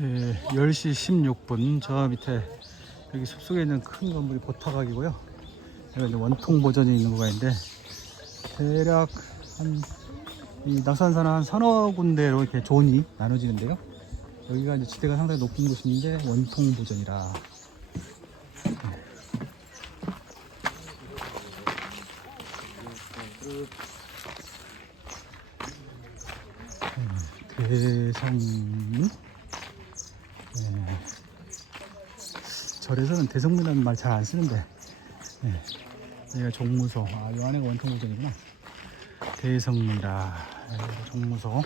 10시 16분 저 밑에 여기 숲속에 있는 큰 건물이 보타각이고요. 여기 이제 원통 보전이 있는 구가 있는데 대략 이 낙산산은 한 서너 군데로 이렇게 존이 나눠지는데요. 여기가 이제 지대가 상당히 높은 곳인데 원통 보전이라. 대성문. 절에서는 대성문이라는 말 잘 안 쓰는데, 여기가 종무소. 아, 이 안에가 원통 보전이구나. 대성문이라. 종무소.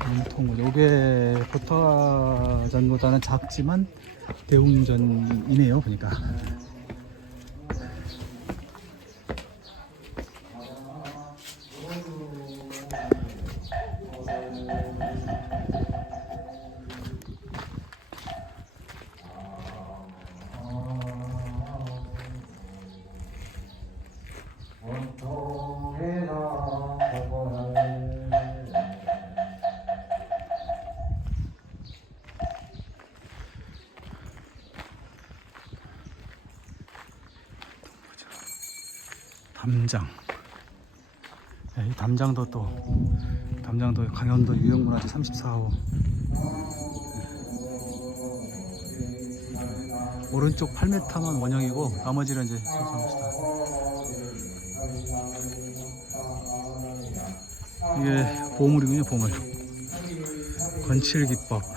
원통. 요게 보타전보다는 작지만 대웅전이네요. 보니까. 담장. 이 담장도 담장도 강원도 유형문화재 34호. 오른쪽 8m만 원형이고 나머지는 이제 감사합니다. 이게 보물이군요. 보물. 건칠기법.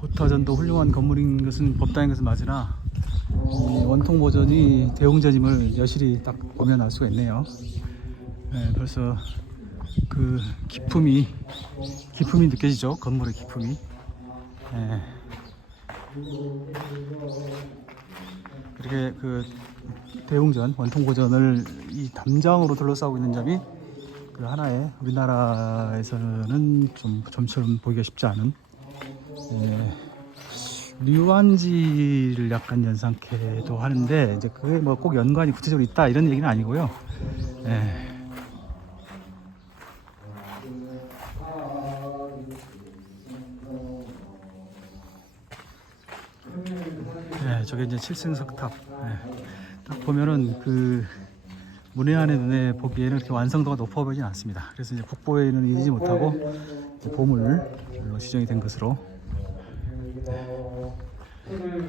보타전도 훌륭한 건물인 것은 법당인 것은 맞으나 원통 보전이 대웅전임을 여실히 딱 보면 알 수가 있네요. 벌써 그 기품이 느껴지죠. 건물의 기품이. 그렇게 그 대웅전 원통 보전을 이 담장으로 둘러싸고 있는 점이 그 하나의 우리나라에서는 좀 좀처럼 보기가 쉽지 않은 류안지를 약간 연상케도 하는데 이제 그게 뭐 꼭 연관이 구체적으로 있다 이런 얘기는 아니고요. 저게 이제 칠승석탑. 딱 보면은 그 문외한의 눈에 보기에는 그렇게 완성도가 높아 보이진 않습니다. 그래서 이제 국보에는 이르지 못하고 보물로 지정이 된 것으로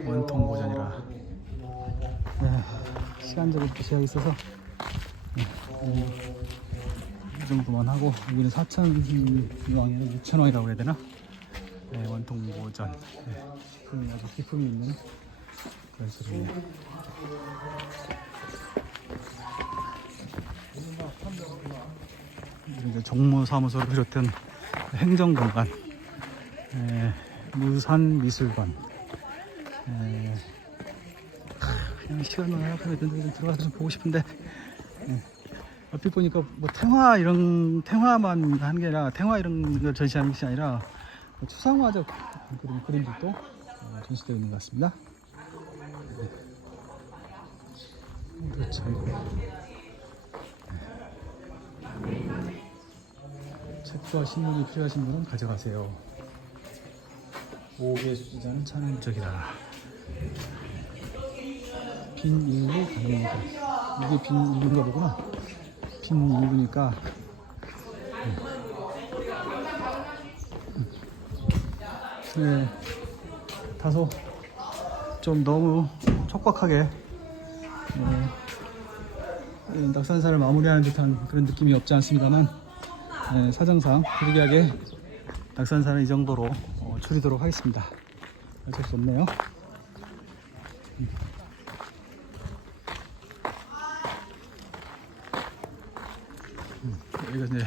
원통 보전이라. 시간적으로 제약이 있어서 이 정도만 하고 여기는 4,000유황이나 6,000원이라고 해야 되나? 원통 보전. 아주 기품이 있는 그런 소리입니다. 이제 종무사무소를 비롯한 행정공간, 무산미술관. 그냥 시간만 하면 좀 들어가서 좀 보고 싶은데, 얼핏 보니까 뭐 태화만 하는 게 아니라 태화 이런 걸 전시하는 것이 아니라 추상화적 그림들도 전시되어 있는 것 같습니다. 그렇죠. 책과 신문이 필요하신 분은 가져가세요. 5개 수자는 찬물적이다. 빈 일부 가능합니다. 이게 빈 일부인가 보구나. 빈 일부니까. 다소 좀 너무 촉박하게 낙산사를 마무리하는 듯한 그런 느낌이 없지 않습니다만, 사정상 부득이하게 낙산사는 이 정도로 줄이도록 하겠습니다. 어쩔 수 없네요. 여기가 이제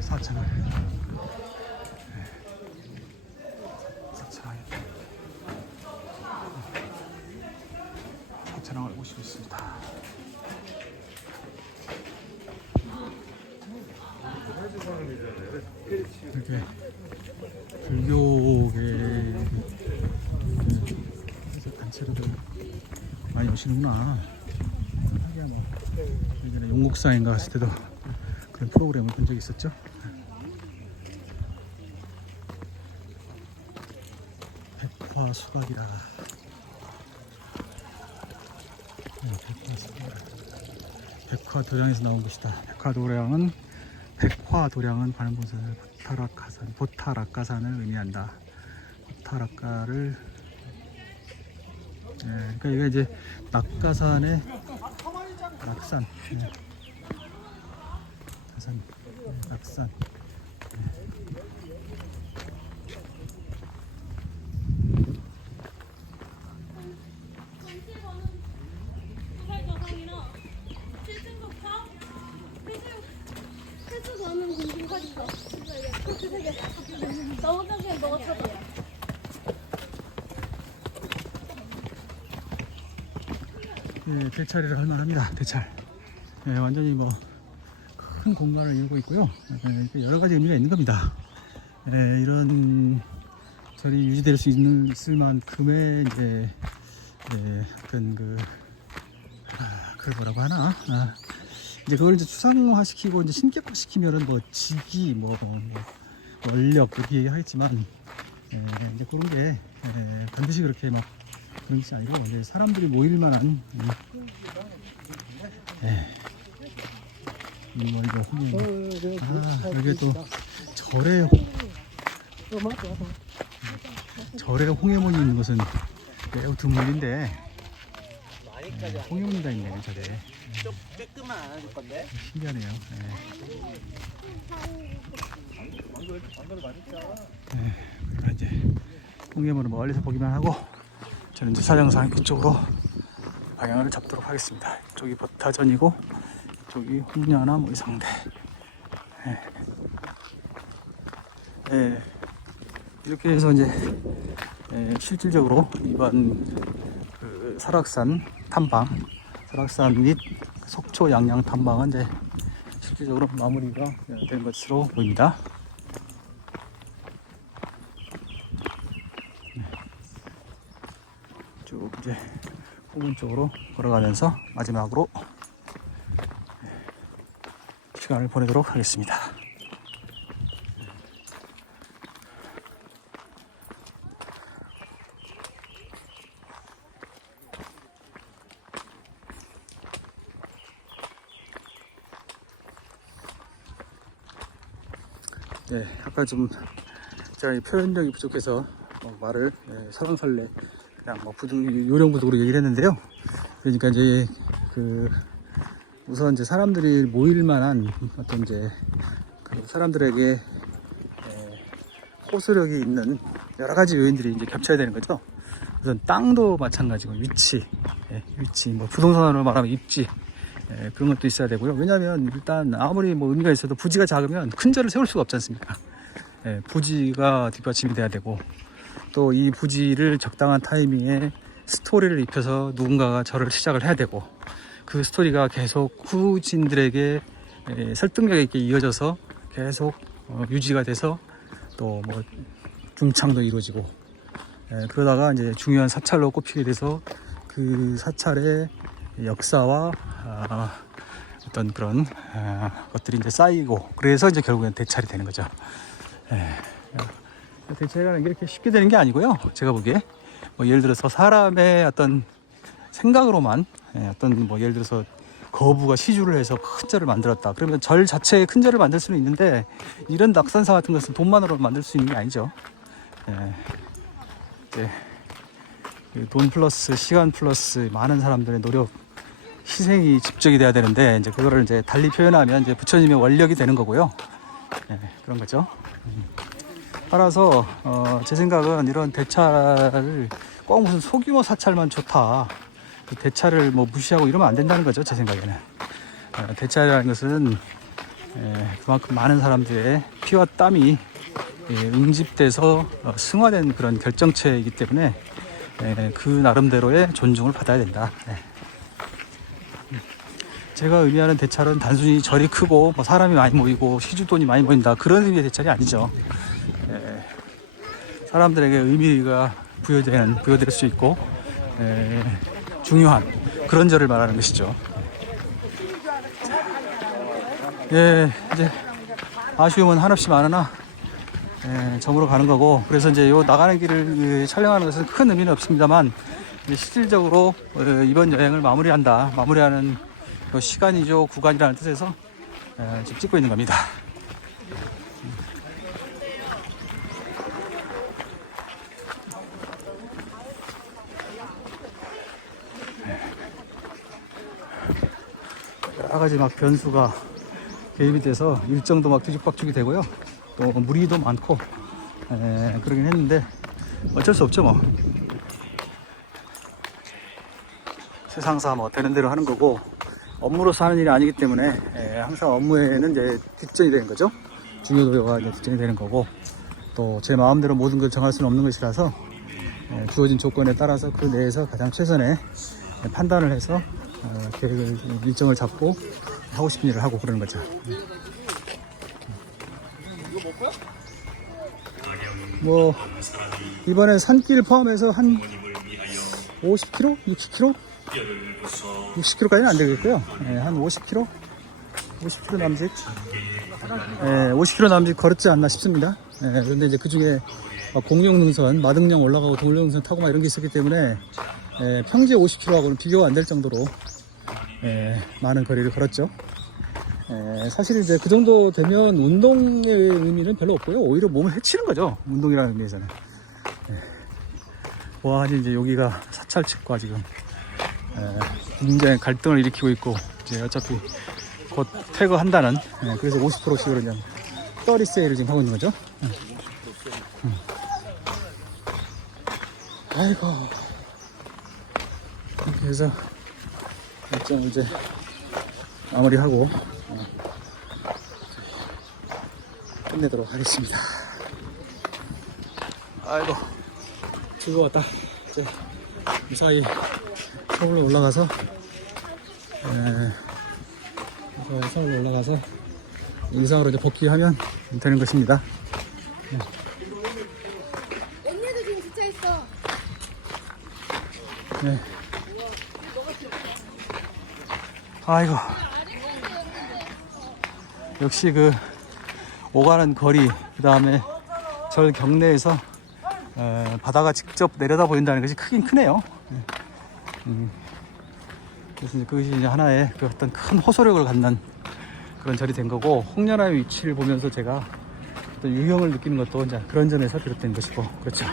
4,000원. 4,000원을 모시고 있습니다. 이렇게 불교계 단체로들 많이 오시는구나. 하기야 뭐 예전에 용국사인가 갔을 때도 그런 프로그램을 본 적이 있었죠. 백화 수각이라. 백화 수각. 백화 도량에서 나온 것이다. 백화 도량은 관음본선을 보타락가산을 의미한다. 보타락가를 그러니까 이게 이제 낙가산의 낙산, 낙산. 네, 대찰이라 할만합니다. 대찰. 네, 완전히 뭐 큰 공간을 이루고 있고요. 여러 가지 의미가 있는 겁니다. 네, 이런 절이 유지될 수 있을 만큼의 이제 어떤 그걸 뭐라고 하나? 이제 그걸 이제 추상화시키고 이제 신격화시키면은 뭐 직위, 뭐 원력 이렇게 하겠지만 이제 그런 게 반드시 그렇게 막 그런 것이 아니고 이제 사람들이 모일 만한 뭐 이거 여기 또 절에 홍해문이 있는 것은 매우 드물인데 홍해문이가 있네 절에. 조금만 건데. 신기하네요. 그러니까 이제 홍해문을 멀리서 보기만 하고 저는 이제 촬영상 이쪽으로 방향을 잡도록 하겠습니다. 이쪽이 보타전이고 이쪽이 홍련암 의상대. 이렇게 해서 이제 실질적으로 이번 그 설악산 탐방, 설악산 및 속초 양양 탐방은 이제 실질적으로 마무리가 된 것으로 보입니다. 쭉 이제 후문 쪽으로 걸어가면서 마지막으로 시간을 보내도록 하겠습니다. 네, 아까 좀 제가 이 표현력이 부족해서 말을 설왕설래 그냥 뭐 요령부족으로 얘기를 했는데요. 그러니까 이제 우선 이제 사람들이 모일 만한 어떤 이제 그 사람들에게 호소력이 있는 여러 가지 요인들이 이제 겹쳐야 되는 거죠. 우선 땅도 마찬가지고 위치, 뭐 부동산으로 말하면 입지. 그런 것도 있어야 되고요. 왜냐하면 일단 아무리 뭐 의미가 있어도 부지가 작으면 큰 절을 세울 수가 없지 않습니까? 부지가 뒷받침이 돼야 되고 또 이 부지를 적당한 타이밍에 스토리를 입혀서 누군가가 절을 시작을 해야 되고 그 스토리가 계속 후진들에게 설득력 있게 이어져서 계속 유지가 돼서 또 뭐 중창도 이루어지고 그러다가 이제 중요한 사찰로 꼽히게 돼서 그 사찰의 역사와 어떤 그런 것들이 이제 쌓이고 그래서 이제 결국엔 대찰이 되는 거죠. 대찰이라는 게 이렇게 쉽게 되는 게 아니고요. 제가 보기에 뭐 예를 들어서 사람의 어떤 생각으로만 어떤 뭐 예를 들어서 거부가 시주를 해서 큰 절을 만들었다. 그러면 절 자체에 큰 절을 만들 수는 있는데 이런 낙산사 같은 것은 돈만으로 만들 수 있는 게 아니죠. 이제 돈 플러스 시간 플러스 많은 사람들의 노력 희생이 집적이 돼야 되는데 이제 그거를 이제 달리 표현하면 이제 부처님의 원력이 되는 거고요. 그런 거죠. 따라서 제 생각은 이런 대찰을 꼭 무슨 소규모 사찰만 좋다. 그 대찰을 뭐 무시하고 이러면 안 된다는 거죠. 제 생각에는 대찰이라는 것은 그만큼 많은 사람들의 피와 땀이 응집돼서 승화된 그런 결정체이기 때문에 그 나름대로의 존중을 받아야 된다. 제가 의미하는 대찰은 단순히 절이 크고 뭐 사람이 많이 모이고 시주돈이 많이 모인다 그런 의미의 대찰이 아니죠. 예, 사람들에게 의미가 부여될 수 있고 중요한 그런 절을 말하는 것이죠. 예, 이제 아쉬움은 한없이 많으나 점으로 가는 거고, 그래서 이제 요 나가는 길을 촬영하는 것은 큰 의미는 없습니다만 실질적으로 이번 여행을 마무리하는 시간이죠, 구간이라는 뜻에서 지금 찍고 있는 겁니다. 여러 가지 막 변수가 개입이 돼서 일정도 막 뒤죽박죽이 되고요. 또 무리도 많고 그러긴 했는데 어쩔 수 없죠 뭐. 세상사 뭐 되는 대로 하는 거고, 업무로서 하는 일이 아니기 때문에 항상 업무에는 이제 뒷전이 되는 거죠. 중요도가 이제 뒷전이 되는 거고, 또 제 마음대로 모든 걸 정할 수는 없는 것이라서 주어진 조건에 따라서 그 내에서 가장 최선의 판단을 해서 계획을 일정을 잡고 하고 싶은 일을 하고 그러는 거죠. 뭐 이번에 산길 포함해서 한 50km? 60km? 60km까지는 안 되겠고요. 한 50km? 50km 남짓? 50km 남짓 걸었지 않나 싶습니다. 그런데 이제 그 중에 공룡 능선, 마등령 올라가고 동령 능선 타고 막 이런 게 있었기 때문에 평지 50km하고는 비교가 안 될 정도로 많은 거리를 걸었죠. 사실 이제 그 정도 되면 운동의 의미는 별로 없고요. 오히려 몸을 해치는 거죠. 운동이라는 의미에서는. 보아하니 이제 여기가 사찰측과 지금 굉장히 갈등을 일으키고 있고, 이제 어차피 곧 퇴거한다는, 그래서 50%씩으로 그냥 떨이 세일을 지금 하고 있는 거죠. 아이고. 그래서 일정을 이제 마무리하고 끝내도록 하겠습니다. 아이고, 즐거웠다. 이제 무사히 서울로 올라가서 일상으로 이제 복귀하면 되는 것입니다. 언니도 지금 지쳐 있어. 네. 아이고, 역시 그 오가는 거리, 그 다음에 절 경내에서 바다가 직접 내려다 보인다는 것이 크긴 크네요. 그래서 이제 그것이 이제 하나의 그 어떤 큰 호소력을 갖는 그런 절이 된 거고, 홍련화의 위치를 보면서 제가 어떤 유형을 느끼는 것도 이제 그런 점에서 비롯된 것이고, 그렇죠.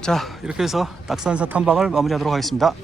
자, 이렇게 해서 낙산사 탐방을 마무리하도록 하겠습니다.